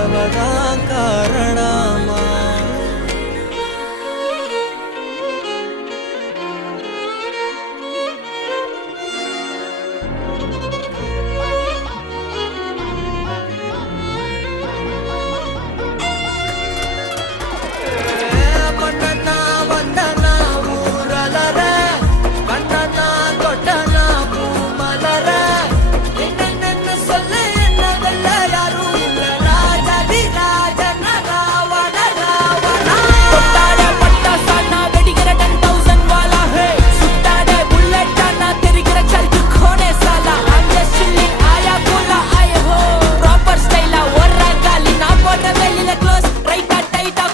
什么的。